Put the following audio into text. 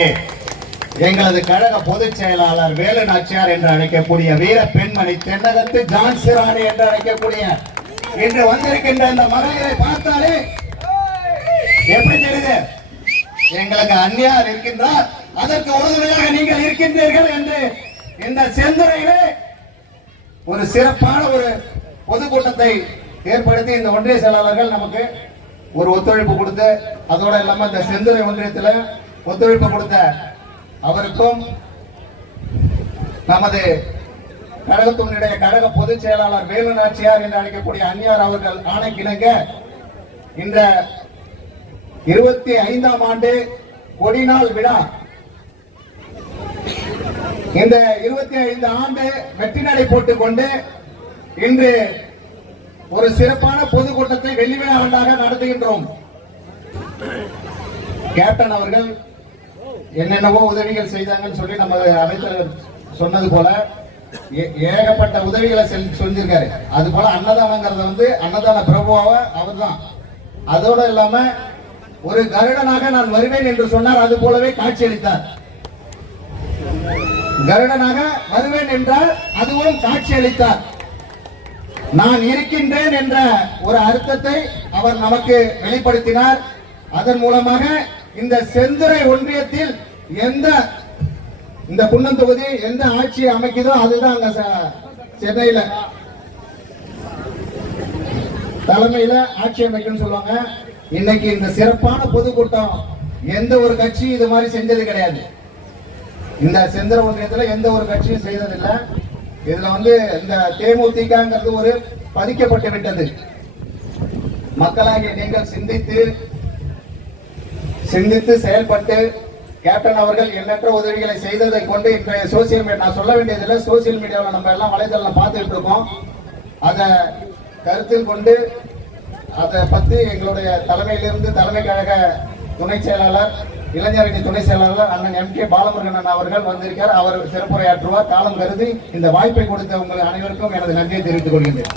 எங்களது கழக பொதுச் செயலாளர் வேலு நாச்சியார் என்று அழைக்கக்கூடிய வீர பெண்மணி தென்னகத்து ஜான்சிராணி என்று அழைக்கக்கூடிய இன்று வந்திருக்கின்ற இந்த மகளிரை பார்த்தாலே எப்படி தெரியுது? எங்களுக்கு அந்நியார் இருக்கின்றார், அதற்கு உறுதுணையாக நீங்கள் இருக்கின்றீர்கள் என்று இந்த செந்துறையிலே ஒரு சிறப்பான ஒரு பொதுக்கூட்டத்தை ஏற்படுத்தி இந்த ஒன்றிய செயலாளர்கள் நமக்கு ஒரு ஒத்துழைப்பு கொடுத்து, அதோட இல்லாம இந்த செந்துறை ஒன்றியத்தில் ஒத்துழைப்பு கொடுத்த அவருக்கும் நமது கழகத்தினுடைய கழக பொதுச் செயலாளர் வேலு நாச்சியார் என்று அழைக்கக்கூடிய அந்நியார் அவர்கள் ஆணைக்கிணங்க இந்த 25ஆம் ஆண்டு கொடிநாள் விழா இந்த 25 ஆண்டு வெற்றி நடை போட்டுக் கொண்டு இன்று ஒரு சிறப்பான பொதுக்கூட்டத்தை வெள்ளி விழா ஆண்டாக நடத்துகின்றோம். கேப்டன் அவர்கள் என்னென்னவோ உதவிகள் செய்தாங்கன்னு சொல்லி நம்ம அமைச்சர் சொன்னது போல ஏகப்பட்ட உதவிகளை செஞ்சிருக்காரு. அது போல அன்னதானங்கிறத அன்னதான பிரபுவாக அவர் தான். அதோட இல்லாம ஒரு கருடனாக நான் வருவேன் என்று சொன்னார், அது போலவே காட்சியளித்தார். கருடனாக வருவேன் என்றால் அதுவும் காட்சியளித்தார். நான் இருக்கின்றேன் என்ற ஒரு அர்த்தத்தை அவர் நமக்கு வெளிப்படுத்தினார். அதன் மூலமாக இந்த செந்துறை ஒன்றியத்தில் எந்த இந்த குன்னம் தொகுதி எந்த ஆட்சியை அமைக்குதோ அதுதான் அங்க சென்னையில தலைமையில ஆட்சி அமைக்கும் சொல்லுவாங்க. இன்னைக்கு இந்த சிறப்பான பொதுக்கூட்டம் எந்த ஒரு கட்சி இது மாதிரி செஞ்சது கிடையாது. இந்த செந்துறை ஒன்றியத்தில் எந்த ஒரு கட்சியும் செய்ததில்லை. இதுல இந்த தேமுதிகங்கிறது ஒரு பதிக்கப்பட்டு விட்டது. மக்களாகிய நீங்கள் சிந்தித்து செயல்பட்டு கேப்டன் அவர்கள் எண்ணற்ற உதவிகளை செய்ததை கொண்டு இன்றைய சோசியல் மீடியா, நான் சொல்ல வேண்டியதில்லை, சோசியல் மீடியாவில் நம்ம எல்லாம் வலைதளம் பார்த்துட்டு இருக்கோம். அதை கருத்தில் கொண்டு அதை பற்றி எங்களுடைய தலைமையிலிருந்து தலைமை கழக துணை செயலாளர் இளைஞரணி துணை செயலாளர் அண்ணன் எம் கே பாலமுருகன் அவர்கள் வந்திருக்கார். அவர் சிறப்புரையாற்றுவார். காலம் கருதி இந்த வாய்ப்பை கொடுத்த உங்கள் அனைவருக்கும் எனது நன்றியை தெரிவித்துக் கொள்கின்றேன்.